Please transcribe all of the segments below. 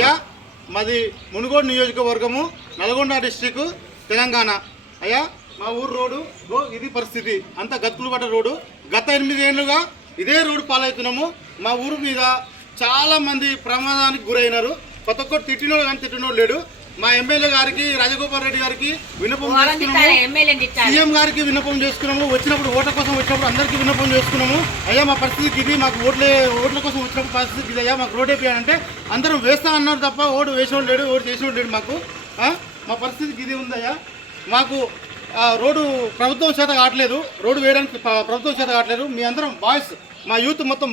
అయ్యా మాది మునుగోడు నియోజకవర్గము నల్గొండ డిస్టిక్ తెలంగాణ. అయ్యా మా ఊరు రోడ్డు గో ఇది పరిస్థితి. అంతా గతుకులు పడ్డ రోడ్డు. గత ఎనిమిది ఏళ్ళుగా ఇదే రోడ్డు పాలవుతున్నాము. మా ఊరు మీద చాలామంది ప్రమాదానికి గురైనారు. కొత్త ఒక్కటి తిట్టినోడు కానీ తిట్టినోడు లేడు. మా ఎమ్మెల్యే గారికి రాజగోపాల్ రెడ్డి గారికి విన్నపం సీఎం గారికి విన్నపం చేసుకున్నాము. వచ్చినప్పుడు ఓట్ల కోసం వచ్చినప్పుడు అందరికీ విన్నపం చేసుకున్నాము. అయ్యా మా పరిస్థితికి ఇది మాకు ఓట్లే ఓట్ల కోసం వచ్చినప్పుడు పరిస్థితికి ఇది అయ్యా మాకు రోడ్ వేయాలంటే అందరం వేస్తా అన్నారు తప్ప ఓటు వేసినోడు లేడు ఓటు చేసినోడు లేడు మాకు? మా పరిస్థితికి ఇది ఉందయ్యా మాకు రోడ్డు ప్రభుత్వం చేత కావట్లేదు. రోడ్డు వేయడానికి ప్ర- ప్రభుత్వం చేత కావట్లేదు. మీ అందరం బాయ్స్ మా యూత్ మొత్తం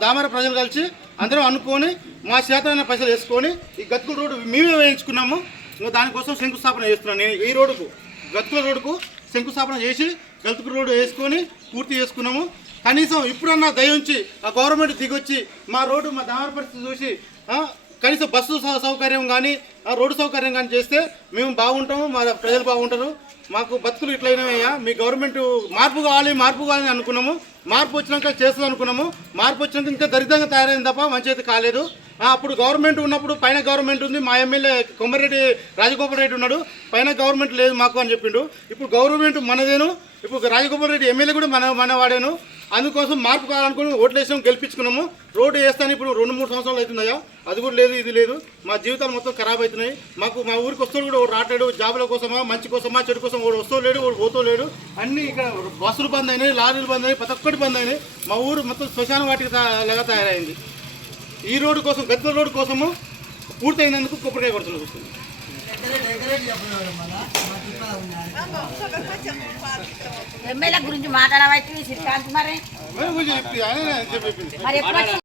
దామర ప్రజలు కలిసి అందరం అనుకొని మా చేతమైన పైసలు వేసుకొని ఈ గతుకుల రోడ్డు మేమే వేయించుకున్నాము. ఇంకా దానికోసం శంకుస్థాపన చేస్తున్నాను నేను. ఈ రోడ్డుకు గతుకుల రోడ్డుకు శంకుస్థాపన చేసి గతుకుల రోడ్డు వేసుకొని పూర్తి చేసుకున్నాము. కనీసం ఇప్పుడన్నా దయ ఉంచి ఆ గవర్నమెంట్ దిగొచ్చి మా రోడ్డు మా దామర పరిస్థితి చూసి కనీసం బస్సు సౌకర్యం కానీ రోడ్డు సౌకర్యం కానీ చేస్తే మేము బాగుంటాము మా ప్రజలు బాగుంటారు. మాకు బతుకులు ఇట్లయినవయ్యా మీ గవర్నమెంట్ మార్పు కావాలి మార్పు కావాలని అనుకున్నాము. మార్పు వచ్చినాక చేస్తుంది అనుకున్నాము. మార్పు వచ్చినాక ఇంకా దరిద్రంగా తయారైంది తప్ప మంచి అయితే కాలేదు. అప్పుడు గవర్నమెంట్ ఉన్నప్పుడు పైన గవర్నమెంట్ ఉంది. మా ఎమ్మెల్యే కొమ్మరెడ్డి రాజగోపాల్ రెడ్డి ఉన్నాడు. పైన గవర్నమెంట్ లేదు మాకు అని చెప్పిండు. ఇప్పుడు గవర్నమెంట్ మనదేను. ఇప్పుడు రాజగోపాల్ రెడ్డి ఎమ్మెల్యే కూడా మన మనవాడేను అందుకోసం మార్పు కావాలనుకుని ఓట్లు వేసాం గెలిపించుకున్నాము. రోడ్డు వేస్తాను ఇప్పుడు రెండు మూడు సంవత్సరాలు అవుతున్నాయా? అది కూడా లేదు ఇది లేదు. మా జీవితాలు మొత్తం ఖరాబ్ అవుతున్నాయి. మాకు మా ఊరికి వస్తాడు కూడా ఒకడు రాటాడు జాబుల కోసమా మంచి కోసమా చెడు కోసం వాడు వస్తూ లేడు వాడు పోతూ లేడు. అన్ని ఇక్కడ బస్సులు బంద్ అయినాయి లారీలు బంద్ అయినాయి ప్రతి ఒక్కటి బంద్ అయినాయి. మా ఊరు మొత్తం శ్మశాన వాటికి లాగా తయారైంది. ఈ రోడ్డు కోసం గద్దెల రోడ్డు కోసము పూర్తయినందుకు కొబ్బరికాయ కొడుతున్నాం ఎమ్మెల్యే గురించి మాట్లాడవచ్చు శ్రీకాంత్ మరి. మరి